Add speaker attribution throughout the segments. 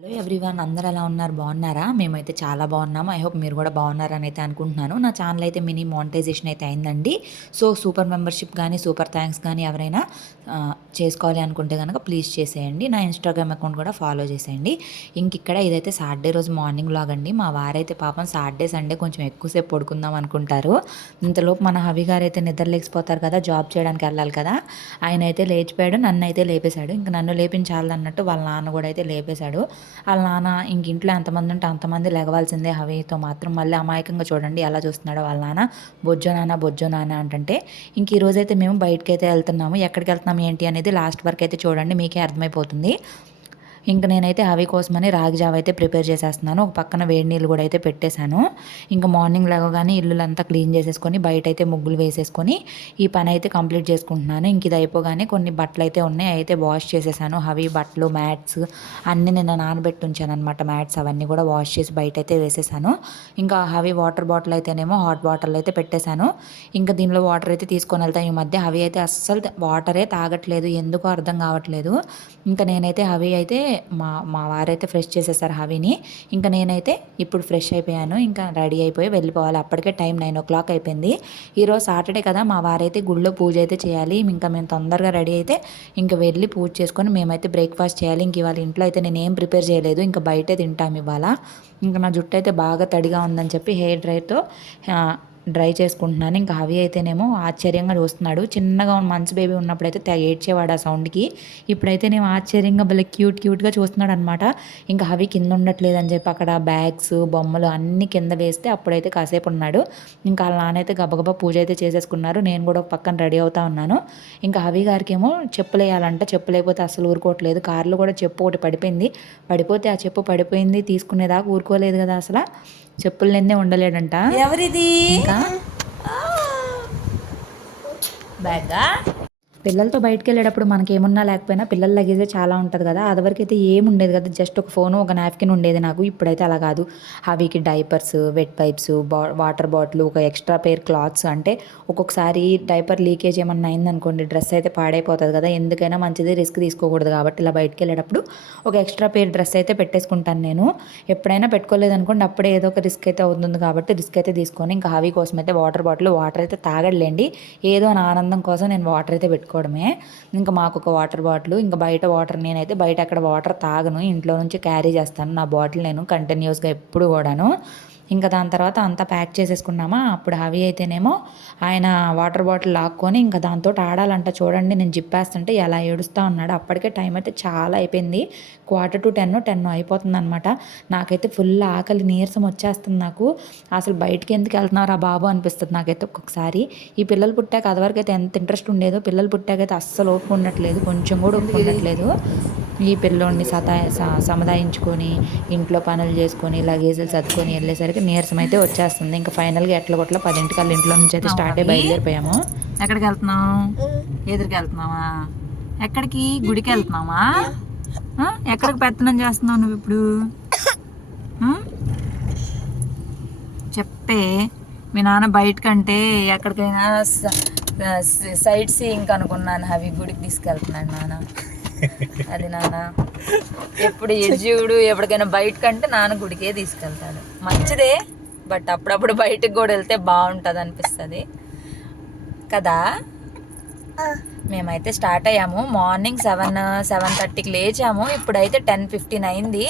Speaker 1: Hello everyone అందరు ఎలా ఉన్నారు? బాగున్నారా? మేమైతే చాలా బాగున్నాము ఐ హోప్ మీరు కూడా బాగున్నారని అయితే అనుకుంటున్నాను. నా ఛానల్ అయితే మినీ మానిటైజేషన్ అయితే అయిందండి. సో సూపర్ మెంబర్షిప్ కానీ సూపర్ థ్యాంక్స్ కానీ ఎవరైనా చేసుకోవాలి అనుకుంటే కనుక ప్లీజ్ చేసేయండి. నా ఇన్స్టాగ్రామ్ అకౌంట్ కూడా ఫాలో చేసేయండి. ఇంక ఇక్కడ ఇదైతే సాటర్డే రోజు మార్నింగ్ లాగ్ అండి. మా వారైతే పాపం సాటర్డే సండే కొంచెం ఎక్కువసేపు పడుకుందాం అనుకుంటారు. ఇంతలోపు మన హవి గారు అయితే నిద్ర లేచిపోతారు కదా జాబ్ చేయడానికి వెళ్ళాలి కదా. ఆయన అయితే లేచిపోయాడు నన్ను అయితే లేపేశాడు. ఇంక నన్ను లేపించాలన్నట్టు వాళ్ళ నాన్న కూడా అయితే లేపేశాడు. వాళ్ళ నాన్న ఇంక ఇంట్లో ఎంతమంది ఉంటే అంతమంది లెగవాల్సిందే హవేతో మాత్రం. మళ్ళీ అమాయకంగా చూడండి ఎలా చూస్తున్నాడో వాళ్ళ నాన్న. బొజ్జో నాన్న బొజ్జో నాన్న అంటే ఇంక ఈ రోజైతే మేము బయటకి అయితే వెళ్తున్నాము. ఎక్కడికి వెళ్తున్నాము ఏంటి అనేది లాస్ట్ వరకు అయితే చూడండి మీకే అర్థమైపోతుంది. ఇంక నేనైతే హవి కోసమని రాగి జావ అయితే ప్రిపేర్ చేసేస్తున్నాను. ఒక పక్కన వేడి నీళ్ళు కూడా అయితే పెట్టేశాను. ఇంకా మార్నింగ్ లేవగానే ఇల్లులంతా క్లీన్ చేసేసుకొని బయట అయితే ముగ్గులు వేసేసుకొని ఈ పని అయితే కంప్లీట్ చేసుకుంటున్నాను. ఇంక ఇది అయిపోగానే కొన్ని బట్టలు అయితే ఉన్నాయి. అయితే వాష్ చేసేసాను. హవి బట్టలు మ్యాట్స్ అన్నీ నిన్న నానబెట్టి ఉంచాను అనమాట మ్యాట్స్ అవన్నీ కూడా వాష్ చేసి బయట అయితే వేసేసాను. ఇంకా హవి వాటర్ బాటిల్ అయితేనేమో హాట్ బాటిల్ అయితే పెట్టేశాను. ఇంకా దీనిలో వాటర్ అయితే తీసుకొని వెళ్తాను ఈ మధ్య హవి అయితే అస్సలు వాటరే తాగట్లేదు. ఎందుకో అర్థం కావట్లేదు. ఇంకా నేనైతే హవి అయితే మా మా వారైతే ఫ్రెష్ చేసేసారు హవిని. ఇంకా నేనైతే ఇప్పుడు ఫ్రెష్ అయిపోయాను. ఇంకా రెడీ అయిపోయి వెళ్ళిపోవాలి. అప్పటికే టైం నైన్ ఓ క్లాక్ అయిపోయింది. ఈరోజు సాటర్డే కదా మా వారైతే గుళ్ళో పూజ అయితే చేయాలి. ఇంకా మేము తొందరగా రెడీ అయితే ఇంకా వెళ్ళి పూజ చేసుకొని మేమైతే బ్రేక్ఫాస్ట్ చేయాలి. ఇంక ఇవాళ ఇంట్లో అయితే నేను ఏం ప్రిపేర్ చేయలేదు. ఇంకా బయటే తింటాం ఇవాళ. ఇంకా నా జుట్టు అయితే బాగా తడిగా ఉందని చెప్పి హెయిర్ డ్రైతో డ్రై చేసుకుంటున్నాను. ఇంకా హవి అయితేనేమో ఆశ్చర్యంగా చూస్తున్నాడు. చిన్నగా ఉన్న మంచి బేబీ ఉన్నప్పుడైతే తెగ ఏడ్చేవాడు ఆ సౌండ్కి. ఇప్పుడైతే నేను ఆశ్చర్యంగా భలే క్యూట్ క్యూట్గా చూస్తున్నాడు అనమాట ఇంకా హవి కింద ఉండట్లేదు అని చెప్పి అక్కడ బ్యాగ్స్ బొమ్మలు అన్నీ కింద వేస్తే అప్పుడైతే కాసేపు ఉన్నాడు. ఇంకా వాళ్ళ నాన్నైతే గబగబా పూజ అయితే చేసేసుకున్నారు. నేను కూడా ఒక పక్కన రెడీ అవుతా ఉన్నాను. ఇంకా హవి గారికి ఏమో చెప్పులు వేయాలంట. చెప్పులు లేకపోతే అసలు ఊరుకోవట్లేదు. కార్లో కూడా చెప్పు ఒకటి పడిపోయింది. పడిపోతే ఆ చెప్పు పడిపోయింది. తీసుకునేదాకా ఊరుకోలేదు కదా అసలు. చెప్పులు నిన్నే ఉండలేడంట.
Speaker 2: ఎవరిది?
Speaker 1: బ్యాగా? పిల్లలతో బయటకు వెళ్ళేటప్పుడు మనకి ఏమున్నా లేకపోయినా పిల్లల లగేజే చాలా ఉంటుంది కదా అదివరకు అయితే ఏం ఉండేది కదా జస్ట్ ఒక ఫోను ఒక నాప్కిన్ ఉండేది నాకు ఇప్పుడైతే అలా కాదు. హవీకి డైపర్స్ వెట్ పైప్స్ బా వాటర్ బాటిల్ ఒక ఎక్స్ట్రా పేర్ క్లాత్స్ అంటే ఒక్కొక్కసారి డైపర్ లీకేజ్ ఏమన్నా అయిందనుకోండి డ్రెస్ అయితే పాడైపోతుంది కదా ఎందుకైనా మంచిది రిస్క్ తీసుకోకూడదు కాబట్టి ఇలా బయటకు వెళ్ళేటప్పుడు ఒక ఎక్స్ట్రా పేర్ డ్రెస్ అయితే పెట్టేసుకుంటాను నేను. ఎప్పుడైనా పెట్టుకోలేదు అనుకోండి అప్పుడే ఏదో ఒక రిస్క్ అయితే అవుతుంది కాబట్టి రిస్క్ అయితే తీసుకొని ఇంకా హవీ కోసం అయితే వాటర్ బాటిల్ వాటర్ అయితే తాగడలేండి ఏదో నా ఆనందం కోసం నేను వాటర్ అయితే పెట్టుకోవడమే ఇంకా మాకు ఒక వాటర్ బాటిల్ ఇంకా బయట వాటర్ నేనైతే బయట అక్కడ వాటర్ తాగను. ఇంట్లో నుంచి క్యారీ చేస్తాను. నా బాటిల్ నేను కంటిన్యూస్గా ఎప్పుడు కూడాను. ఇంకా దాని తర్వాత అంతా ప్యాక్ చేసేసుకున్నామా? అప్పుడు హవి అయితేనేమో ఆయన వాటర్ బాటిల్ లాక్కొని ఇంకా దాంతో ఆడాలంట చూడండి నేను జిప్పేస్తుంటే ఎలా ఏడుస్తూ ఉన్నాడు. అప్పటికే టైం అయితే చాలా అయిపోయింది. క్వార్టర్ టు టెన్ టెన్ అయిపోతుంది అనమాట నాకైతే ఫుల్ ఆకలి నీరసం వచ్చేస్తుంది నాకు. అసలు బయటికి ఎందుకు వెళ్తున్నారా బాబు అనిపిస్తుంది నాకైతే ఒక్కొక్కసారి. ఈ పిల్లలు పుట్టాక అదివరకు అయితే ఎంత ఇంట్రెస్ట్ ఉండేదో పిల్లలు పుట్టాకైతే అస్సలు ఓపిక ఉండట్లేదు. కొంచెం కూడా ఓపిక ఉండట్లేదు. ఈ పిల్లోడిని సతా స- సముదాయించుకొని ఇంట్లో పనులు చేసుకొని లగేజీలు సర్దుకొని వెళ్ళేసరికి నీరసం అయితే వచ్చేస్తుంది. ఇంకా ఫైనల్గా ఎట్ల కొట్ల పదింటికల్లా ఇంట్లో నుంచి అయితే స్టార్ట్ అయ్యి బయలుదేరిపోయాము ఎక్కడికి వెళ్తున్నావు ఎదురుకి వెళ్తున్నావా ఎక్కడికి? గుడికి వెళ్తున్నావా? ఎక్కడికి పెత్తనం చేస్తున్నావు నువ్వు ఇప్పుడు? చెప్పే. మీ నాన్న బయటకంటే ఎక్కడికైనా సైట్ సీయింగ్ అనుకున్నాను అవి గుడికి తీసుకెళ్తున్నాడు నాన్న. అది నాన్న. ఎప్పుడు ఎజుడు ఎప్పటికైనా బయటకంటే నాన్న గుడికే తీసుకెళ్తాడు. మంచిదే బట్ అప్పుడప్పుడు బయటకు కూడా వెళ్తే బాగుంటుంది అనిపిస్తుంది కదా మేమైతే స్టార్ట్ అయ్యాము. మార్నింగ్ సెవెన్ సెవెన్ థర్టీకి లేచాము. ఇప్పుడైతే టెన్ ఫిఫ్టీన్ అయింది.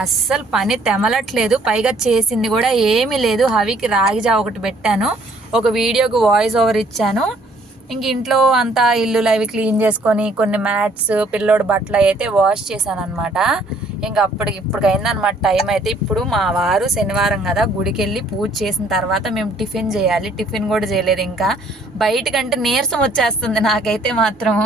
Speaker 1: అస్సలు పని తెమలట్లేదు. పైగా చేసింది కూడా ఏమీ లేదు. హవికి రాగిజా ఒకటి పెట్టాను. ఒక వీడియోకి వాయిస్ ఓవర్ ఇచ్చాను. ఇంక ఇంట్లో అంతా ఇల్లులు అవి క్లీన్ చేసుకొని కొన్ని మ్యాట్స్ పిల్లోడు బట్టలు అయితే వాష్ చేశాను అనమాట ఇంక అప్పటికి ఇప్పుడు అయిందనమాట టైం అయితే. ఇప్పుడు మా వారు శనివారం కదా గుడికి వెళ్ళి పూజ చేసిన తర్వాత మేము టిఫిన్ చేయాలి. టిఫిన్ కూడా చేయలేదు ఇంకా. బయటకంటే నీరసం వచ్చేస్తుంది నాకైతే మాత్రం.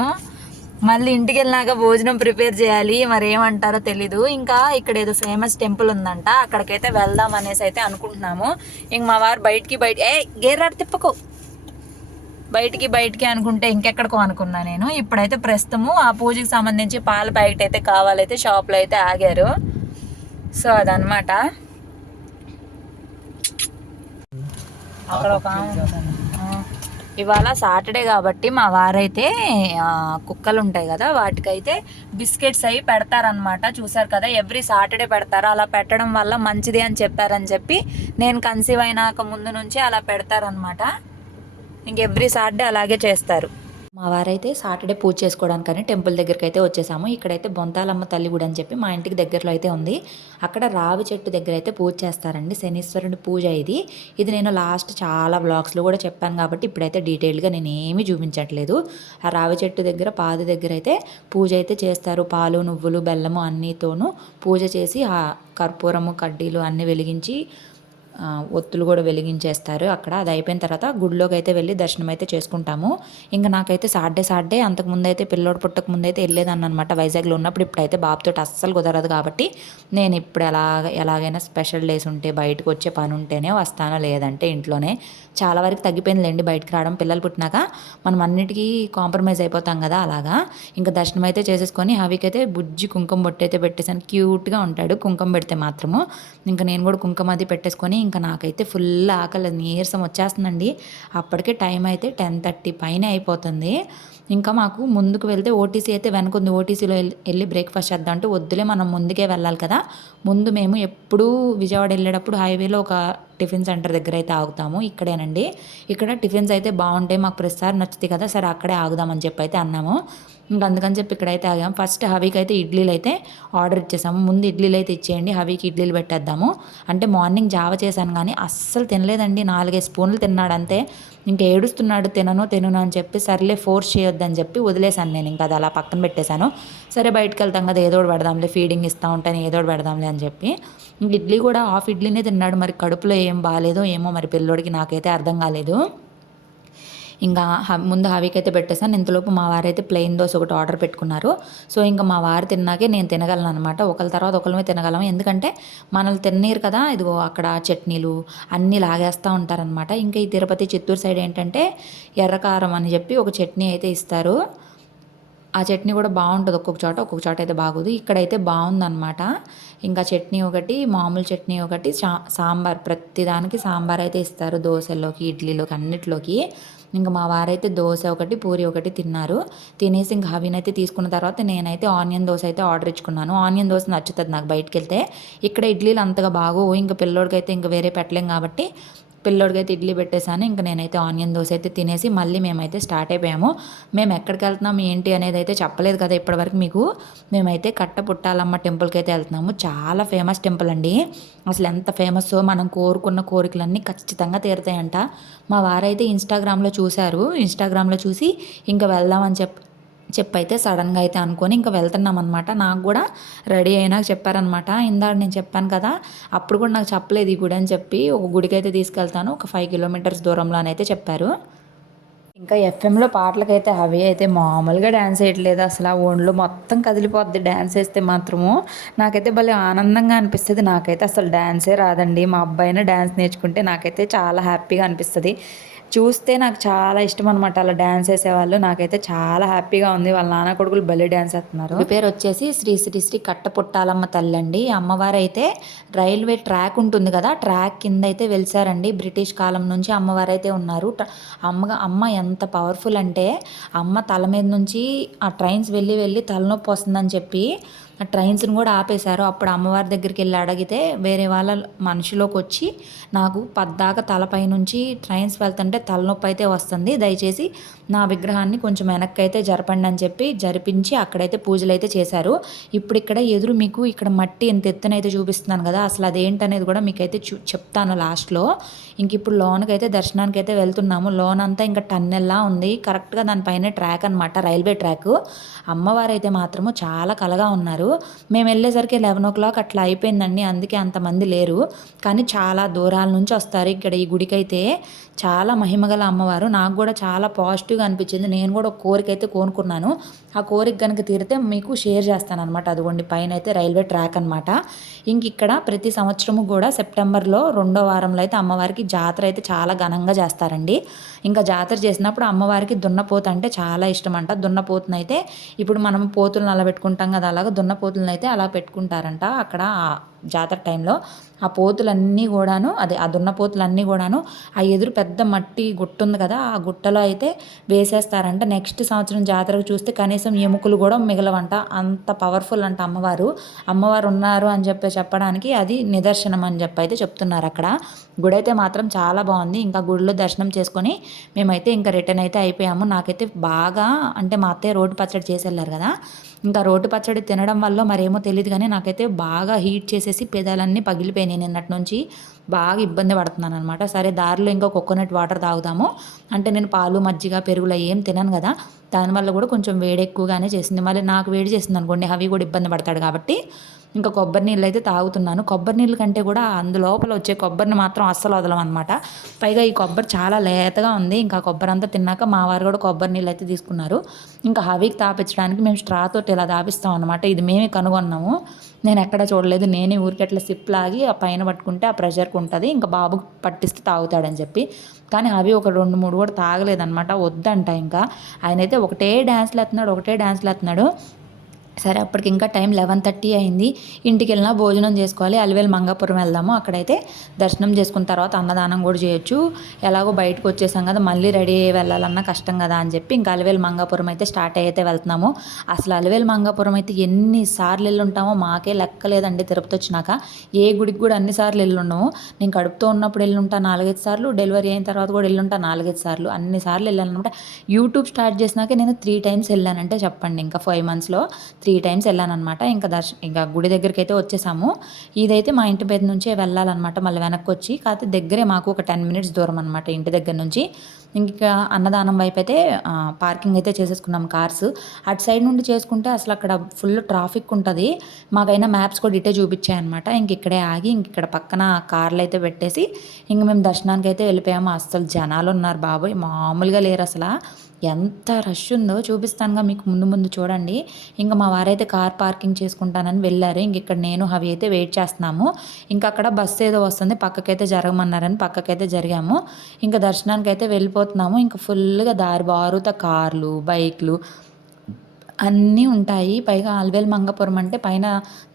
Speaker 1: మళ్ళీ ఇంటికి వెళ్ళినాక భోజనం ప్రిపేర్ చేయాలి. మరి ఏమంటారో తెలీదు. ఇంకా ఇక్కడ ఏదో ఫేమస్ టెంపుల్ ఉందంట. అక్కడికైతే వెళ్దాం అనేసి అయితే అనుకుంటున్నాము. ఇంక మా వారు బయటికి బయట ఏ గేర్రాడు తిప్పకు. బయటికి బయటికి అనుకుంటే ఇంకెక్కడికో అనుకున్నా నేను. ఇప్పుడైతే ప్రస్తుతము ఆ పూజకి సంబంధించి పాల ప్యాకెట్ అయితే కావాలైతే షాప్లో అయితే ఆగారు. సో అదనమాట అక్కడ ఒక ఇవాళ సాటర్డే కాబట్టి మా వారైతే కుక్కలు ఉంటాయి కదా వాటికైతే బిస్కెట్స్ అవి పెడతారనమాట చూసారు కదా ఎవ్రీ సాటర్డే పెడతారు. అలా పెట్టడం వల్ల మంచిది అని చెప్పారని చెప్పి నేను కన్సీవ్ అయినాక ముందు నుంచి అలా పెడతారనమాట ఇంక ఎవ్రీ సాటర్డే అలాగే చేస్తారు. మా వారైతే సాటర్డే పూజ చేసుకోవడానికని టెంపుల్ దగ్గరికి అయితే వచ్చేసాము. ఇక్కడైతే బొంతాలమ్మ తల్లి గుడి అని చెప్పి మా ఇంటికి దగ్గరలో అయితే ఉంది. అక్కడ రావి చెట్టు దగ్గర అయితే పూజ చేస్తారండి. శనీశ్వరుని పూజ ఇది. ఇది నేను లాస్ట్ చాలా బ్లాగ్స్లో కూడా చెప్పాను కాబట్టి ఇప్పుడైతే డీటెయిల్గా నేను ఏమీ చూపించట్లేదు. ఆ రావి చెట్టు దగ్గర పాది దగ్గర అయితే పూజ అయితే చేస్తారు. పాలు నువ్వులు బెల్లము అన్నీతోనూ పూజ చేసి ఆ కర్పూరము కడ్డీలు అన్నీ వెలిగించి ఒత్తులు కూడా వెలిగించేస్తారు అక్కడ. అది అయిపోయిన తర్వాత గుడిలోకి అయితే వెళ్ళి దర్శనం అయితే చేసుకుంటాము. ఇంకా నాకైతే సాటర్డే సాటర్డే అంతకు ముందు అయితే పిల్లోడు పుట్టక ముందు అయితే వెళ్ళేదాన్ని అనమాట వైజాగ్లో ఉన్నప్పుడు ఇప్పుడైతే బాబుతో అస్సలు కుదరదు కాబట్టి నేను ఇప్పుడు ఎలాగ ఎలాగైనా స్పెషల్ డేస్ ఉంటే బయటకు వచ్చే పని ఉంటేనే వస్తానో లేదంటే ఇంట్లోనే చాలా వరకు తగ్గిపోయిందిలేండి బయటకు రావడం. పిల్లలు పుట్టినాక మనం అన్నిటికీ కాంప్రమైజ్ అయిపోతాం కదా అలాగా. ఇంకా దర్శనం అయితే చేసేసుకొని హవికైతే బుజ్జి కుంకుమ బొట్టు అయితే పెట్టేసాను క్యూట్గా ఉంటాడు కుంకుమ పెడితే మాత్రము. ఇంకా నేను కూడా కుంకుమ అది పెట్టేసుకొని ఇంకా నాకైతే ఫుల్ ఆకలి నీరసం వచ్చేస్తుందండి. అప్పటికే టైం అయితే టెన్ థర్టీ పైన అయిపోతుంది. ఇంకా మాకు ముందుకు వెళ్తే ఓటీసీ అయితే వెనుకుంది ఓటీసీలో వెళ్ళి బ్రేక్ఫాస్ట్ చేద్దాం అంటే వద్దులే మనం ముందుకే వెళ్ళాలి కదా. ముందు మేము ఎప్పుడూ విజయవాడ వెళ్ళేటప్పుడు హైవేలో ఒక టిఫిన్ సెంటర్ దగ్గర అయితే ఆగుతాము. ఇక్కడేనండి. ఇక్కడ టిఫిన్స్ అయితే బాగుంటాయి. మాకు ప్రతిసారి నచ్చుతాయి కదా సరే అక్కడే ఆగుదామని చెప్పి అయితే అన్నాము. ఇంకా అందుకని చెప్పి ఇక్కడైతే ఆగాము ఫస్ట్ హవీకి అయితే ఇడ్లీలు అయితే ఆర్డర్ ఇచ్చేసాము. ముందు ఇడ్లీలు అయితే ఇచ్చేయండి. హవీకి ఇడ్లీలు పెట్టేద్దాము. అంటే మార్నింగ్ జావ చేశాను కానీ అస్సలు తినలేదండి. నాలుగైదు స్పూన్లు తిన్నాడు అంతే. ఇంకా ఏడుస్తున్నాడు తినను తినను అని చెప్పి సర్లే ఫోర్స్ చేయొద్దని చెప్పి వదిలేశాను నేను. ఇంకా అది అలా పక్కన పెట్టేశాను. సరే బయటకు వెళ్తాం కదా ఏదో పెడదాంలే ఫీడింగ్ ఇస్తూ ఉంటాను ఏదో ఒకటి పెడదాంలే అని చెప్పి. ఇంక ఇడ్లీ కూడా హాఫ్ ఇడ్లీనే తిన్నాడు. మరి కడుపులో ఏం బాగాలేదో ఏమో మరి పిల్లోడికి నాకైతే అర్థం కాలేదు. ఇంకా హ- ముందు హవీకైతే పెట్టేసాను ఇంతలోపు మా వారైతే ప్లెయిన్ దోశ ఒకటి ఆర్డర్ పెట్టుకున్నారు. సో ఇంకా మా వారు తిన్నాకే నేను తినగలను అనమాట ఒకరి తర్వాత ఒకరిమే తినగలము ఎందుకంటే మనల్ని తిన్నీరు కదా. ఇదిగో అక్కడ చట్నీలు అన్నీ లాగేస్తూ ఉంటారనమాట ఇంకా ఈ తిరుపతి చిత్తూరు సైడ్ ఏంటంటే ఎర్రకారం అని చెప్పి ఒక చట్నీ అయితే ఇస్తారు. ఆ చట్నీ కూడా బాగుంటుంది ఒక్కొక్క చోట. ఒక్కొక్క చోట అయితే బాగోదు. ఇక్కడైతే బాగుందన్నమాట. ఇంకా చట్నీ ఒకటి మామూలు చట్నీ ఒకటి సా సాంబార్. ప్రతిదానికి సాంబార్ అయితే ఇస్తారు. దోశల్లోకి ఇడ్లీలోకి అన్నిట్లోకి. ఇంకా మా వారైతే దోశ ఒకటి పూరి ఒకటి తిన్నారు. తినేసి ఇంకా హవీనైతే తీసుకున్న తర్వాత నేనైతే ఆనియన్ దోశ అయితే ఆర్డర్ ఇచ్చుకున్నాను. ఆనియన్ దోశ నచ్చుతుంది నాకు బయటకు వెళ్తే ఇక్కడ ఇడ్లీలు అంతగా బాగోవు. ఇంకా పిల్లోడికైతే ఇంకా వేరే పెట్టలేం కాబట్టి పిల్లోడికైతే ఇడ్లీ పెట్టేశాను. ఇంకా నేనైతే ఆనియన్ దోశ అయితే తినేసి మళ్ళీ మేమైతే స్టార్ట్ అయిపోయాము. మేము ఎక్కడికి వెళ్తున్నాం ఏంటి అనేది అయితే చెప్పలేదు కదా ఇప్పటివరకు మీకు. మేమైతే కట్ట పుట్టాలమ్మ టెంపుల్కి అయితే వెళ్తున్నాము. చాలా ఫేమస్ టెంపుల్ అండి. అసలు ఎంత ఫేమస్ మనం కోరుకున్న కోరికలన్నీ ఖచ్చితంగా తీరుతాయంట. మా వారైతే ఇన్స్టాగ్రామ్లో చూశారు. ఇన్స్టాగ్రామ్లో చూసి ఇంకా వెళ్దామని చెప్పి చెప్పైతే సడన్గా అయితే అనుకొని ఇంకా వెళ్తున్నాం అనమాట నాకు కూడా రెడీ అయినాక చెప్పారనమాట ఇందాక నేను చెప్పాను కదా అప్పుడు కూడా నాకు చెప్పలేదు ఈ గుడి అని చెప్పి. ఒక గుడికి అయితే తీసుకెళ్తాను. ఒక ఫైవ్ కిలోమీటర్స్ దూరంలోనైతే చెప్పారు. ఇంకా ఎఫ్ఎంలో పాటలకైతే అవి అయితే మామూలుగా డ్యాన్స్ వేయట్లేదు. అసలు ఆ ఒండ్లు మొత్తం కదిలిపోద్ది డ్యాన్స్ వేస్తే మాత్రము. నాకైతే భలే ఆనందంగా అనిపిస్తుంది. నాకైతే అసలు డ్యాన్సే రాదండి. మా అబ్బాయిన డ్యాన్స్ నేర్చుకుంటే నాకైతే చాలా హ్యాపీగా అనిపిస్తుంది. చూస్తే నాకు చాలా ఇష్టం అనమాట అలా డ్యాన్స్ వేసేవాళ్ళు నాకైతే చాలా హ్యాపీగా ఉంది. వాళ్ళ నాన్న కొడుకులు భలే డ్యాన్స్ వేస్తున్నారు పేరు వచ్చేసి శ్రీ శ్రీ శ్రీ కట్టపుట్టాలమ్మ తల్లి అండి అమ్మవారు అయితే రైల్వే ట్రాక్ ఉంటుంది కదా ట్రాక్ కింద అయితే వెలిసారండి. బ్రిటిష్ కాలం నుంచి అమ్మవారు అయితే ఉన్నారు అమ్మ అమ్మ ఎంత పవర్ఫుల్ అంటే అమ్మ తల మీద నుంచి ఆ ట్రైన్స్ వెళ్ళి వెళ్ళి తలనొప్పి వస్తుందని చెప్పి ఆ ట్రైన్స్ని కూడా ఆపేశారు. అప్పుడు అమ్మవారి దగ్గరికి వెళ్ళి అడిగితే వేరే వాళ్ళ మనిషిలోకి వచ్చి నాకు పద్దాక తలపై నుంచి ట్రైన్స్ వెళ్తుంటే తలనొప్పి అయితే వస్తుంది. దయచేసి నా విగ్రహాన్ని కొంచెం వెనక్కైతే జరపండి అని చెప్పి జరిపించి అక్కడైతే పూజలు అయితే చేశారు. ఇప్పుడు ఇక్కడ ఎదురు మీకు ఇక్కడ మట్టి ఎంత ఎత్తున అయితే చూపిస్తున్నాను కదా అసలు అదేంటనేది కూడా మీకైతే చూ చెప్తాను లాస్ట్లో. ఇంక ఇప్పుడు లోన్కి అయితే దర్శనానికి అయితే వెళ్తున్నాము. లోన్ అంతా ఇంకా టన్నెల్లా ఉంది. కరెక్ట్గా దానిపైన ట్రాక్ అనమాట రైల్వే ట్రాక్. అమ్మవారు అయితే మాత్రము చాలా కలగా ఉన్నారు. మేము వెళ్ళేసరికి లెవెన్ ఓ క్లాక్ అట్లా అయిపోయిందండి అందుకే అంతమంది లేరు. కానీ చాలా దూరాల నుంచి వస్తారు ఇక్కడ ఈ గుడికైతే. చాలా మహిమగల అమ్మవారు. నాకు కూడా చాలా పాజిటివ్ పాజిటివ్గా అనిపించింది. నేను కూడా ఒక కోరిక అయితే కోరుకున్నాను. ఆ కోరిక కనుక తీరితే మీకు షేర్ చేస్తాను అనమాట అదిగోండి పైన అయితే రైల్వే ట్రాక్ అనమాట ఇంక ఇక్కడ ప్రతి సంవత్సరము కూడా సెప్టెంబర్లో రెండో వారంలో అయితే అమ్మవారికి జాతర అయితే చాలా ఘనంగా చేస్తారండి. ఇంకా జాతర చేసినప్పుడు అమ్మవారికి దున్నపోత అంటే చాలా ఇష్టం అంట దున్నపోతునైతే అయితే ఇప్పుడు మనం పోతులను అలా పెట్టుకుంటాం కదా అలాగ దున్నపోతులను అయితే అలా పెట్టుకుంటారంట. అక్కడ జాతర టైంలో ఆ పోతులన్నీ కూడాను అదే ఆ దున్న పోతులన్నీ కూడాను ఆ ఎదురు పెద్ద మట్టి గుట్ట ఉంది కదా ఆ గుట్టలో అయితే వేసేస్తారంట. నెక్స్ట్ సంవత్సరం జాతరకు చూస్తే కనీసం ఎముకలు కూడా మిగలవంట. అంత పవర్ఫుల్ అంట అమ్మవారు. అమ్మవారు ఉన్నారు అని చెప్పి చెప్పడానికి అది నిదర్శనం అని చెప్పి అయితే చెప్తున్నారు అక్కడ. గుడి అయితే మాత్రం చాలా బాగుంది. ఇంకా గుడిలో దర్శనం చేసుకొని మేమైతే ఇంకా రిటర్న్ అయితే అయిపోయాము. నాకైతే బాగా అంటే మా అత్తయ్య రోడ్డు పచ్చడి చేసి వెళ్ళారు కదా ఇంకా రోడ్డు పచ్చడి తినడం వల్ల మరేమో తెలియదు కానీ నాకైతే బాగా హీట్ చేసేసి పెదాలన్నీ పగిలిపోయినాయి నిన్నటి నుంచి. బాగా ఇబ్బంది పడుతున్నాను అనమాట సరే దారిలో ఇంకా కోకోనట్ వాటర్ తాగుదాము. అంటే నేను పాలు మజ్జిగ పెరుగులు ఏం తినను కదా. దానివల్ల కూడా కొంచెం వేడి ఎక్కువగానే చేసింది. మళ్ళీ నాకు వేడి చేసింది అనుకోండి అవి కూడా ఇబ్బంది పడతాడు కాబట్టి ఇంకా కొబ్బరి నీళ్ళు అయితే తాగుతున్నాను. కొబ్బరి నీళ్ళు కంటే కూడా అందులోపల వచ్చే కొబ్బరిని మాత్రం అస్సలు వదలం అనమాట పైగా ఈ కొబ్బరి చాలా లేతగా ఉంది. ఇంకా కొబ్బరి అంతా తిన్నాక మా వారు కూడా కొబ్బరి నీళ్ళు అయితే తీసుకున్నారు. ఇంకా హవీకి తాపించడానికి మేము స్ట్రా తోటి ఇలా తాపిస్తాం అనమాట ఇది మేమే కనుగొన్నాము. నేను ఎక్కడ చూడలేదు. నేనే ఊరికి అట్లా సిప్ లాగి ఆ పైన పట్టుకుంటే ఆ ప్రెషర్కి ఉంటుంది. ఇంకా బాబుకు పట్టిస్తే తాగుతాడని చెప్పి. కానీ అవి ఒక రెండు మూడు కూడా తాగలేదనమాట వద్దంట ఇంకా. ఆయన అయితే ఒకటే డ్యాన్స్లు ఎత్తున్నాడు ఒకటే డ్యాన్స్లు ఎత్తున్నాడు. సరే అప్పటికి ఇంకా టైం లెవెన్ థర్టీ అయింది. ఇంటికి వెళ్ళినా భోజనం చేసుకోవాలి. అలివేలు మంగాపురం వెళ్దాము. అక్కడైతే దర్శనం చేసుకున్న తర్వాత అన్నదానం కూడా చేయొచ్చు. ఎలాగో బయటకు వచ్చేసాం కదా మళ్ళీ రెడీ అయ్యి వెళ్ళాలన్నా కష్టం కదా అని చెప్పి ఇంకా అలివేలు మంగాపురం అయితే స్టార్ట్ అయితే వెళ్తున్నాము. అసలు అలివేలు మంగాపురం అయితే ఎన్నిసార్లు వెళ్ళి ఉంటామో మాకే లెక్కలేదండి తిరుపతి వచ్చినాక. ఏ గుడికి కూడా అన్నిసార్లు వెళ్ళి ఉన్నాము నేను కడుపుతో ఉన్నప్పుడు వెళ్ళి ఉంటా నాలుగైదు సార్లు డెలివరీ అయిన తర్వాత కూడా వెళ్ళి ఉంటా నాలుగైదు సార్లు అన్ని సార్లు వెళ్ళాను అనమాట యూట్యూబ్ స్టార్ట్ చేసినాక నేను త్రీ టైమ్స్ వెళ్ళానంటే చెప్పండి ఇంకా ఫైవ్ మంత్స్లో. త్రీ త్రీ టైమ్స్ వెళ్ళానమాట ఇంకా దర్శ ఇంకా గుడి దగ్గరికి అయితే వచ్చేసాము. ఇదైతే మా ఇంటి పేరు నుంచే వెళ్ళాలన్నమాట. మళ్ళీ వెనక్కి వచ్చి కాకపోతే దగ్గరే మాకు ఒక టెన్ మినిట్స్ దూరం అనమాట ఇంటి దగ్గర నుంచి. ఇంకా అన్నదానం వైపు అయితే పార్కింగ్ అయితే చేసేసుకున్నాం కార్స్. అటు సైడ్ నుండి చేసుకుంటే అసలు అక్కడ ఫుల్ ట్రాఫిక్ ఉంటుంది. మాకైనా మ్యాప్స్ కూడా ఇటే చూపించాయన్నమాట. ఇంక ఇక్కడే ఆగి ఇంక ఇక్కడ పక్కన కార్లు అయితే పెట్టేసి ఇంక మేము దర్శనానికి అయితే వెళ్ళిపోయాము. అసలు జనాలు ఉన్నారు బాబోయ్. మామూలుగా లేరు అసలు. ఎంత రష్ ఉందో చూపిస్తానుగా మీకు ముందు ముందు చూడండి. ఇంకా మా వారైతే కార్ పార్కింగ్ చేసుకుంటానని వెళ్ళారు. ఇంక ఇక్కడ నేను అవి అయితే వెయిట్ చేస్తున్నాము. ఇంకా అక్కడ బస్సు ఏదో వస్తుంది. పక్కకైతే జరగమన్నారని పక్కకైతే జరిగాము. ఇంకా దర్శనానికి అయితే వెళ్ళిపోతున్నాము. ఇంకా ఫుల్గా దారి బారుత కార్లు బైక్లు అన్నీ ఉంటాయి. పైగా ఆల్వేల్ మంగపురం అంటే పైన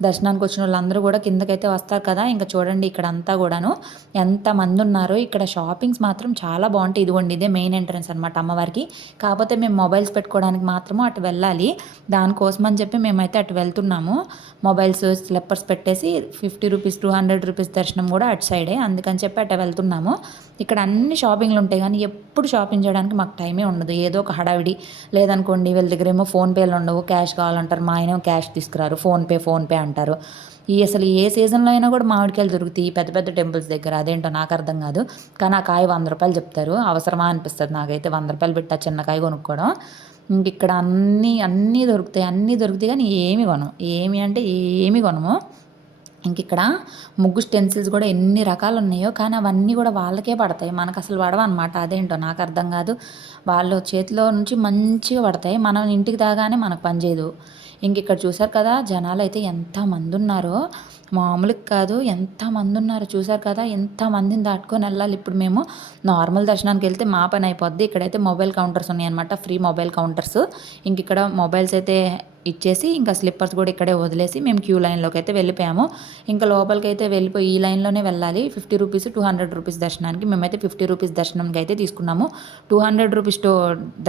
Speaker 1: దర్శనానికి వచ్చిన వాళ్ళందరూ కూడా కిందకైతే వస్తారు కదా. ఇంకా చూడండి ఇక్కడ అంతా కూడాను ఎంతమంది ఉన్నారో. ఇక్కడ షాపింగ్స్ మాత్రం చాలా బాగుంటాయి. ఇదిగోండి ఇదే మెయిన్ ఎంట్రన్స్ అనమాట అమ్మవారికి. కాకపోతే మేము మొబైల్స్ పెట్టుకోవడానికి మాత్రము అటు వెళ్ళాలి. దానికోసం అని చెప్పి మేమైతే అటు వెళ్తున్నాము. మొబైల్స్ స్లిప్పర్స్ పెట్టేసి fifty rupees two hundred rupees దర్శనం కూడా అటు సైడే. అందుకని చెప్పి అటు వెళ్తున్నాము. ఇక్కడ అన్ని షాపింగ్లు ఉంటాయి కానీ ఎప్పుడు షాపింగ్ చేయడానికి మాకు టైమే ఉండదు. ఏదో ఒక హడావిడి. లేదనుకోండి వీళ్ళ దగ్గర ఏమో ఫోన్పేలు ఉండవు క్యాష్ కావాలంటారు. మా ఆయన క్యాష్ తీసుకురారు. ఫోన్పే ఫోన్పే అంటారు. ఈ అసలు ఏ సీజన్లో అయినా కూడా మామిడికాయలు దొరుకుతాయి. పెద్ద పెద్ద టెంపుల్స్ దగ్గర. అదేంటో నాకు అర్థం కాదు. కానీ ఆ కాయ వంద రూపాయలు చెప్తారు. అవసరమా అనిపిస్తుంది నాకైతే. వంద రూపాయలు పెట్టి ఆ చిన్న కాయ కొనుక్కోవడం. ఇంక ఇక్కడ అన్నీ అన్నీ దొరుకుతాయి. అన్నీ దొరుకుతాయి కానీ ఏమి కొనం. ఏమి అంటే ఏమి కొనము. ఇంక ఇక్కడ ముగ్గు స్టెన్సిల్స్ కూడా ఎన్ని రకాలు ఉన్నాయో కానీ అవన్నీ కూడా వాళ్ళకే పడతాయి. మనకు అసలు పడవన్నమాట. అదేంటో నాకు అర్థం కాదు. వాళ్ళు చేతిలో నుంచి మంచిగా పడతాయి. మనం ఇంటికి దాగానే మనకు పనిచేయదు ఇంక ఇక్కడ చూసారు కదా జనాలు అయితే ఎంతమంది ఉన్నారో మామూలుగా కాదు ఎంతమంది ఉన్నారో చూసారు కదా. ఎంతమందిని దాటుకొని వెళ్ళాలి. ఇప్పుడు మేము నార్మల్ దర్శనానికి వెళ్తే మా పని అయిపోద్ది. ఇక్కడైతే మొబైల్ కౌంటర్స్ ఉన్నాయన్నమాట. Free mobile counters. ఇంక ఇక్కడ మొబైల్స్ అయితే ఇచ్చేసి ఇంకా స్లిప్పర్స్ కూడా ఇక్కడే వదిలేసి మేము క్యూ లైన్లోకి అయితే వెళ్ళిపోయాము. ఇంకా లోపలికి అయితే వెళ్ళిపోయి ఈ లైన్లోనే వెళ్ళాలి. Fifty rupees two hundred rupees దర్శనానికి మేమైతే ఫిఫ్టీ రూపీస్ దర్శనంకి అయితే తీసుకున్నాము. టూ హండ్రెడ్ రూపీస్ టూ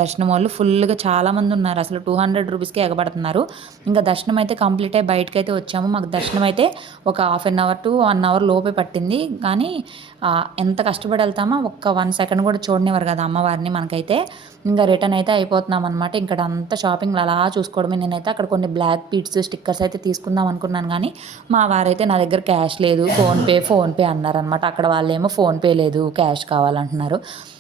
Speaker 1: దర్శనం వాళ్ళు ఫుల్గా చాలామంది ఉన్నారు. అసలు టూ హండ్రెడ్ రూపీస్కి ఎగబడుతున్నారు. ఇంకా దర్శనం అయితే కంప్లీట్ అయ్యి బయటకు అయితే వచ్చాము. మాకు దర్శనం అయితే ఒక half an hour to one hour లోపే పట్టింది. కానీ ఎంత కష్టపడి వెళ్తామో ఒక్క వన్ సెకండ్ కూడా చూడనివ్వరు కదా అమ్మవారిని మనకైతే. ఇంకా రిటర్న్ అయితే అయిపోతున్నాం అనమాట ఇక్కడ అంతా షాపింగ్ అలా చూసుకోవడమే. నేనైతే అక్కడ కొన్ని బ్లాక్ పీట్స్ స్టిక్కర్స్ అయితే తీసుకుందాం అనుకున్నాను కానీ మా వారైతే నా దగ్గర క్యాష్ లేదు. ఫోన్పే ఫోన్పే అన్నారనమాట అక్కడ వాళ్ళేమో ఫోన్పే లేదు క్యాష్ కావాలంటున్నారు.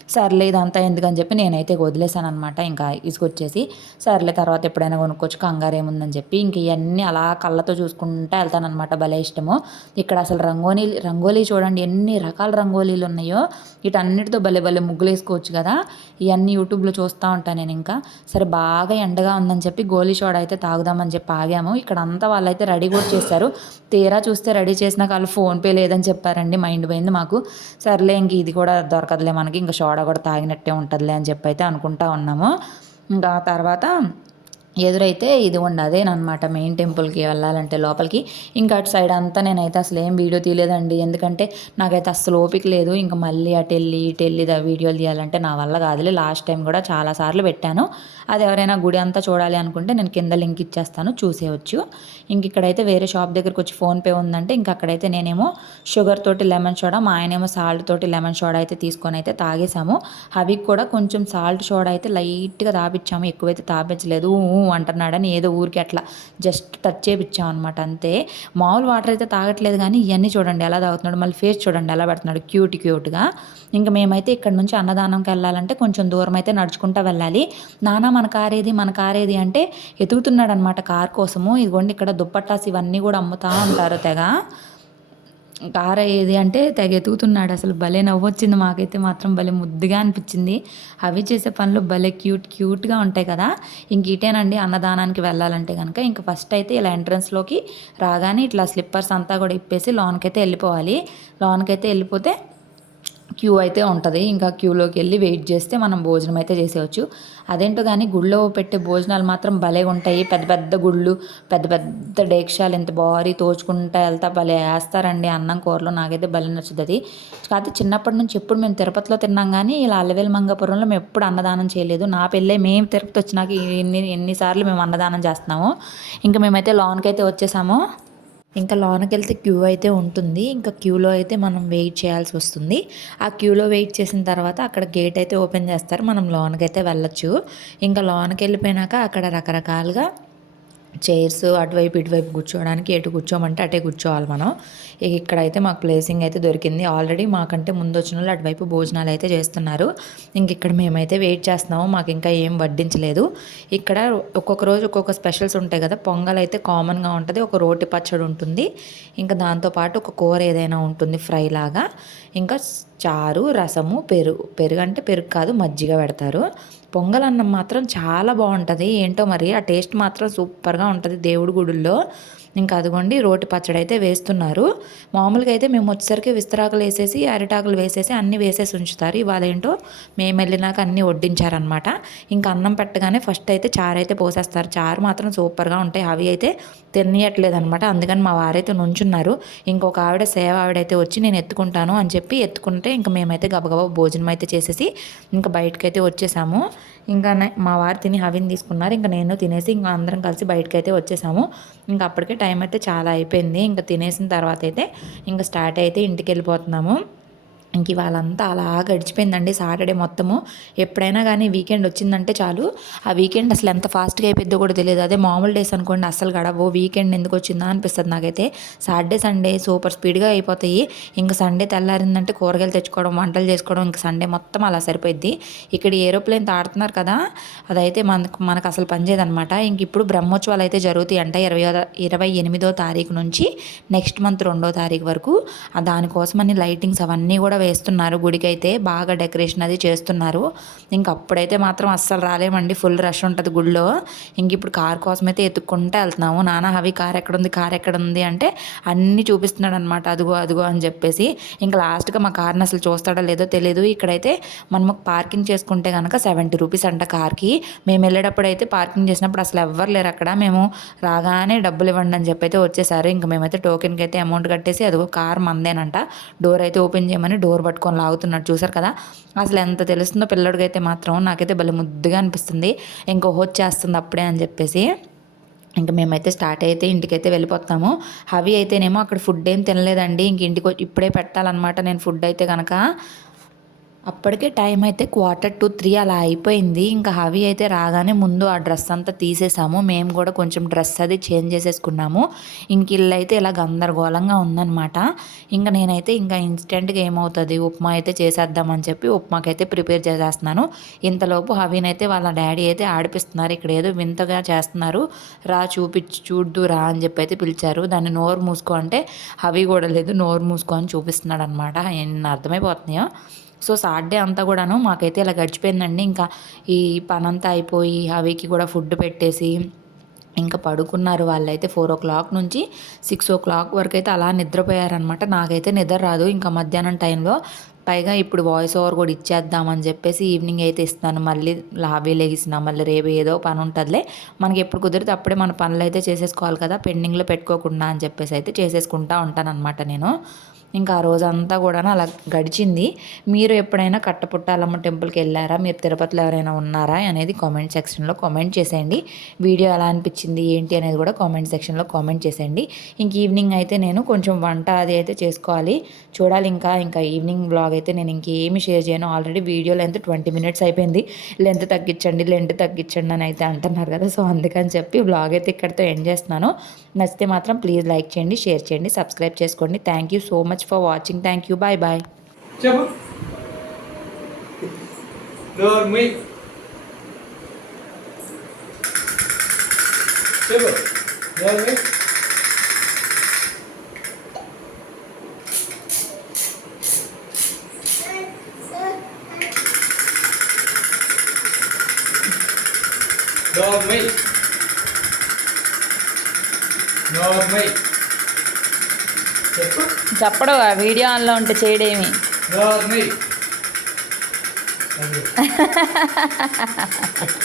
Speaker 1: సర్లే ఇదంతా ఎందుకని చెప్పి నేనైతే వదిలేసాను అనమాట ఇంకా ఇసుకొచ్చేసి సర్లే తర్వాత ఎప్పుడైనా కొనుక్కోవచ్చు కంగారు ఏముందని చెప్పి ఇంక ఇవన్నీ అలా కళ్ళతో చూసుకుంటూ వెళ్తానమాట భలే ఇష్టము. ఇక్కడ అసలు రంగోలీ రంగోలీ చూడండి ఎన్ని రకాల రంగోలీలు ఉన్నాయో వీటన్నిటితో భలే భలే ముగ్గులు వేసుకోవచ్చు కదా. ఇవన్నీ యూట్యూబ్లో చూస్తూ ఉంటాను నేను ఇంకా. సరే బాగా ఎండగా ఉందని చెప్పి గోలీ సోడా అయితే తాగుదామని చెప్పి ఆగాము. ఇక్కడ అంతా వాళ్ళైతే రెడీ కూడా చేశారు. తీరా చూస్తే రెడీ చేసినా వాళ్ళు ఫోన్పే లేదని చెప్పారండి మైండ్ పోయింది మాకు. సర్లే ఇంక ఇది కూడా దొరకదులే మనకి ఇంకా సోడా కూడా తాగినట్టే ఉంటుందిలే అని చెప్పి అయితే అనుకుంటా ఉన్నాము. ఇంకా తర్వాత ఎదురైతే ఇది ఉండదు అదేనమాట మెయిన్ టెంపుల్కి వెళ్ళాలంటే లోపలికి. ఇంకా అటు సైడ్ అంతా నేనైతే అసలు ఏం వీడియో తీయలేదండి. ఎందుకంటే నాకైతే అస్సలు ఓపిక లేదు. ఇంకా మళ్ళీ అటు వెళ్ళి ఇటు వెళ్ళి వీడియోలు తీయాలంటే నా వల్ల కాదులే. లాస్ట్ టైం కూడా చాలా సార్లు పెట్టాను. అది ఎవరైనా గుడి అంతా చూడాలి అనుకుంటే నేను కింద లింక్ ఇచ్చేస్తాను. చూసేయచ్చు. ఇంక ఇక్కడైతే వేరే షాప్ దగ్గరకు వచ్చి ఫోన్పే ఉందంటే ఇంక అక్కడైతే నేనేమో షుగర్ తోటి లెమన్ సోడా మా ఆయనేమో సాల్ట్ తోటి లెమన్ సోడా అయితే తీసుకొని అయితే తాగేసాము అవి కూడా కొంచెం సాల్ట్ సోడా అయితే లైట్గా తాపించాము ఎక్కువైతే తాపించలేదు. ఊ అంటున్నాడని ఏదో ఊరికి అట్లా జస్ట్ టచ్ చేపించాం అనమాట అంతే. మామూలు వాటర్ అయితే తాగట్లేదు కానీ ఇవన్నీ చూడండి ఎలా తాగుతున్నాడు మళ్ళీ ఫేస్ చూడండి ఎలా పెడుతున్నాడు క్యూట్ క్యూట్గా. ఇంకా మేమైతే ఇక్కడ నుంచి అన్నదానంకి వెళ్ళాలంటే కొంచెం దూరం అయితే నడుచుకుంటూ వెళ్ళాలి. నానా మన కారేది మన కారేది అంటే ఎతుకుతున్నాడు అనమాట కార్ కోసము. ఇదిగోండి ఇక్కడ దుప్పట్టాస్ ఇవన్నీ కూడా అమ్ముతా ఉంటారు తెగ. కార ఏది అంటే తెగ ఎతుకుతున్నాడు. అసలు భలే నవ్వొచ్చింది మాకైతే మాత్రం భలే ముద్దుగా అనిపించింది. అవి చేసే పనులు భలే క్యూట్ క్యూట్గా ఉంటాయి కదా. ఇంక ఇటేనండి అన్నదానానికి వెళ్ళాలంటే కనుక ఇంక ఫస్ట్ అయితే ఇలా ఎంట్రన్స్లోకి రాగానే ఇట్లా స్లిప్పర్స్ అంతా కూడా ఇప్పేసి లోన్కైతే వెళ్ళిపోవాలి. లోన్కైతే వెళ్ళిపోతే క్యూ అయితే ఉంటుంది. ఇంకా క్యూలోకి వెళ్ళి వెయిట్ చేస్తే మనం భోజనం అయితే చేసేవచ్చు అదేంటో కానీ గుళ్ళో పెట్టే భోజనాలు మాత్రం భలే ఉంటాయి. పెద్ద పెద్ద గుళ్ళు పెద్ద పెద్ద డేక్షాలు ఎంత బారీ తోచుకుంటా వెళ్తా భలే వేస్తారండి అన్నం కూరలో. నాకైతే భలే నచ్చుతుంది. కాకపోతే చిన్నప్పటి నుంచి ఎప్పుడు మేము తిరుపతిలో తిన్నాం కానీ ఇలా అల్లవేలు మంగపురంలో మేము ఎప్పుడు అన్నదానం చేయలేదు. నా పెళ్ళే మేము తిరుపతి వచ్చినాక ఎన్ని ఎన్నిసార్లు మేము అన్నదానం చేస్తున్నాము. ఇంకా మేమైతే లోన్కి అయితే వచ్చేసాము. ఇంకా లోనకి వెళ్తే క్యూ అయితే ఉంటుంది. ఇంకా క్యూలో అయితే మనం వెయిట్ చేయాల్సి వస్తుంది. ఆ క్యూలో వెయిట్ చేసిన తర్వాత అక్కడ గేట్ అయితే ఓపెన్ చేస్తారు. మనం లోనకైతే వెళ్ళొచ్చు. ఇంకా లోనకి వెళ్ళిపోయినాక అక్కడ రకరకాలుగా చైర్స్ అటువైపు ఇటువైపు కూర్చోవడానికి ఎటు కూర్చోమంటే అటే కూర్చోవాలి మనం. ఇక ఇక్కడైతే మాకు ప్లేసింగ్ అయితే దొరికింది. ఆల్రెడీ మాకంటే ముందు వచ్చిన వాళ్ళు అటువైపు భోజనాలు అయితే చేస్తున్నారు. ఇంక ఇక్కడ మేమైతే వెయిట్ చేస్తున్నాము. మాకు ఇంకా ఏం వడ్డించలేదు. ఇక్కడ ఒక్కొక్క రోజు ఒక్కొక్క స్పెషల్స్ ఉంటాయి కదా. పొంగల్ అయితే కామన్గా ఉంటుంది. ఒక రోటి పచ్చడి ఉంటుంది. ఇంకా దాంతోపాటు ఒక కూర ఏదైనా ఉంటుంది ఫ్రై లాగా. ఇంకా చారు రసము పెరుగు పెరుగు అంటే పెరుగు కాదు మజ్జిగ పెడతారు. పొంగలన్నం మాత్రం చాలా బాగుంటుంది. ఏంటో మరి ఆ టేస్ట్ మాత్రం సూపర్గా ఉంటుంది దేవుడి గుడుల్లో. ఇంకా అదిగోండి రోటి పచ్చడి అయితే వేస్తున్నారు. మామూలుగా అయితే మేము వచ్చేసరికి విస్తరాకులు వేసేసి అరిటాకులు వేసేసి అన్నీ వేసేసి ఉంచుతారు. ఇవాళ ఏంటో మేము వెళ్ళినాక అన్నీ వడ్డించారనమాట ఇంకా అన్నం పెట్టగానే ఫస్ట్ అయితే చారు అయితే పోసేస్తారు. చారు మాత్రం సూపర్గా ఉంటాయి. అవి అయితే తినయట్లేదు అనమాట అందుకని మా వారైతే నుంచున్నారు. ఇంకొక ఆవిడ సేవ ఆవిడైతే వచ్చి నేను ఎత్తుకుంటాను అని చెప్పి ఎత్తుకుంటే ఇంకా మేమైతే గబగబా భోజనం అయితే చేసేసి ఇంకా బయటకైతే వచ్చేసాము. ఇంకా మా వారు తిని హవిని తీసుకున్నారు. ఇంకా నేను తినేసి ఇంకా అందరం కలిసి బయటకు అయితే వచ్చేసాము. ఇంకా అప్పటికే టైం అయితే చాలా అయిపోయింది. ఇంకా తినేసిన తర్వాత అయితే ఇంకా స్టార్ట్ అయితే ఇంటికి వెళ్ళిపోతున్నాము. ఇంక ఇవాళంతా అలా గడిచిపోయిందండి సాటర్డే మొత్తము. ఎప్పుడైనా కానీ వీకెండ్ వచ్చిందంటే చాలు. ఆ వీకెండ్ అసలు ఎంత ఫాస్ట్గా అయిపోద్దో కూడా తెలియదు. అదే మామూలు డేస్ అనుకోండి అసలు గడవో వీకెండ్ ఎందుకు వచ్చిందా అనిపిస్తుంది నాకైతే. సాటర్డే సండే సూపర్ స్పీడ్గా అయిపోతాయి. ఇంకా సండే తెల్లారిందంటే కూరగాయలు తెచ్చుకోవడం వంటలు చేసుకోవడం ఇంకా సండే మొత్తం అలా సరిపోద్ది ఇక్కడ ఏరోప్లేన్ తాడుతున్నారు కదా అదైతే మనకు మనకు అసలు పనిచేయదనమాట ఇంక ఇప్పుడు బ్రహ్మోత్సవాలు అయితే జరుగుతాయి అంట ఇరవై ఇరవై ఎనిమిదో తారీఖు నుంచి నెక్స్ట్ మంత్ రెండో తారీఖు వరకు. దానికోసమని లైటింగ్స్ అవన్నీ కూడా వేస్తున్నారు. గుడికి అయితే బాగా డెకరేషన్ అది చేస్తున్నారు. ఇంక అప్పుడైతే మాత్రం అస్సలు రాలేమండి. ఫుల్ రష్ ఉంటుంది గుడిలో ఇంక ఇప్పుడు కార్ కోసం అయితే ఎత్తుక్కుంటే వెళ్తున్నాము. నాన్న హవి కార్ ఎక్కడ ఉంది కార్ ఎక్కడ ఉంది అంటే అన్నీ చూపిస్తున్నాడు అనమాట అదుగో అదుగో అని చెప్పేసి. ఇంకా లాస్ట్గా మా కార్ని అసలు చూస్తాడో లేదో తెలియదు ఇక్కడైతే మనం పార్కింగ్ చేసుకుంటే కనుక సెవెంటీ రూపీస్ అంట కార్కి. మేము వెళ్ళేటప్పుడు అయితే పార్కింగ్ చేసినప్పుడు అసలు ఎవ్వరు లేరు అక్కడ. మేము రాగానే డబ్బులు ఇవ్వండి అని చెప్పి అయితే వచ్చేసారు. ఇంకా మేమైతే టోకెన్కి అయితే అమౌంట్ కట్టేసి అదిగో కార్ మందేనంట. డోర్ అయితే ఓపెన్ చేయమని డోర్ డోర్ పట్టుకొని లాగుతున్నాడు చూసారు కదా. అసలు ఎంత తెలుస్తుందో పిల్లడికైతే మాత్రం నాకైతే భలే ముద్దుగా అనిపిస్తుంది. ఇంకో వచ్చేస్తుంది అప్పుడే అని చెప్పేసి. ఇంకా మేమైతే స్టార్ట్ అయితే ఇంటికైతే వెళ్ళిపోతాము హవి అయితేనేమో అక్కడ ఫుడ్ ఏం తినలేదండి. ఇంక ఇంటికి ఇప్పుడే పెట్టాలన్నమాట నేను ఫుడ్ అయితే కనుక అప్పటికే టైం అయితే క్వార్టర్ టు త్రీ అలా అయిపోయింది. ఇంకా హవి అయితే రాగానే ముందు ఆ డ్రెస్ అంతా తీసేసాము. మేము కూడా కొంచెం డ్రెస్ అది చేంజ్ చేసేసుకున్నాము. ఇంక ఇల్లు అయితే ఇలా గందరగోళంగా ఉందన్నమాట. ఇంకా నేనైతే ఇంకా ఇన్స్టెంట్గా ఏమవుతుంది? ఉప్మా అయితే చేసేద్దామని చెప్పి ఉప్మాకైతే ప్రిపేర్ చేసేస్తున్నాను. ఇంతలోపు హవీనైతే వాళ్ళ డాడీ అయితే ఆడిపిస్తున్నారు. ఇక్కడ ఏదో వింతగా చేస్తున్నారు. రా చూపించి చూడ్దు రా అని చెప్పి అయితే పిలిచారు. దాన్ని నోరు మూసుకో అంటే హవి కూడా లేదు. నోరు మూసుకో అని చూపిస్తున్నాడు అనమాట అర్థమైపోతున్నాయో? సో సాటర్డే అంతా కూడాను మాకైతే ఇలా గడిచిపోయిందండి. ఇంకా ఈ పనంతా అయిపోయి అవికి కూడా ఫుడ్ పెట్టేసి ఇంకా పడుకున్నారు వాళ్ళైతే ఫోర్ ఓ క్లాక్ నుంచి సిక్స్ ఓ క్లాక్ వరకు అయితే అలా నిద్రపోయారనమాట నాకైతే నిద్ర రాదు. ఇంకా మధ్యాహ్నం టైంలో పైగా ఇప్పుడు వాయిస్ ఓవర్ కూడా ఇచ్చేద్దామని చెప్పేసి ఈవినింగ్ అయితే ఇస్తాను మళ్ళీ లాబీ లెగిసిన మళ్ళీ రేపు ఏదో పని ఉంటుందిలే. మనకి ఎప్పుడు కుదిరితే అప్పుడే మన పనులు అయితే చేసేసుకోవాలి కదా. పెండింగ్లో పెట్టుకోకుండా అని చెప్పేసి అయితే చేసేసుకుంటా ఉంటానన్నమాట నేను. ఇంకా ఆ రోజంతా కూడా అలా గడిచింది. మీరు ఎప్పుడైనా కట్టపుట్టాలమ్మ టెంపుల్కి వెళ్ళారా? మీరు తిరుపతిలో ఎవరైనా ఉన్నారా? అనేది కామెంట్ సెక్షన్లో కామెంట్ చేసేయండి. వీడియో ఎలా అనిపించింది? ఏంటి అనేది కూడా కామెంట్ సెక్షన్లో కామెంట్ చేసేయండి. ఇంక ఈవినింగ్ అయితే నేను కొంచెం వంట అది అయితే చేసుకోవాలి. చూడాలి ఇంకా. ఇంకా ఈవినింగ్ బ్లాగ్ అయితే నేను ఇంకేమి షేర్ చేయను. Already video length twenty minutes అయిపోయింది. లెంత్ తగ్గించండి లెంత్ తగ్గించండి అని అయితే అంటున్నారు కదా. సో అందుకని చెప్పి బ్లాగ్ అయితే ఇక్కడితో ఎండ్ చేస్తున్నాను. నచ్చితే మాత్రం ప్లీజ్ లైక్ చేయండి షేర్ చేయండి సబ్స్క్రైబ్ చేసుకోండి. Thank you so much
Speaker 2: much for watching. Thank you. Bye bye. Dormir.
Speaker 1: చెప్పడు వీడియో ఆన్లో ఉంటే చేయడేమి?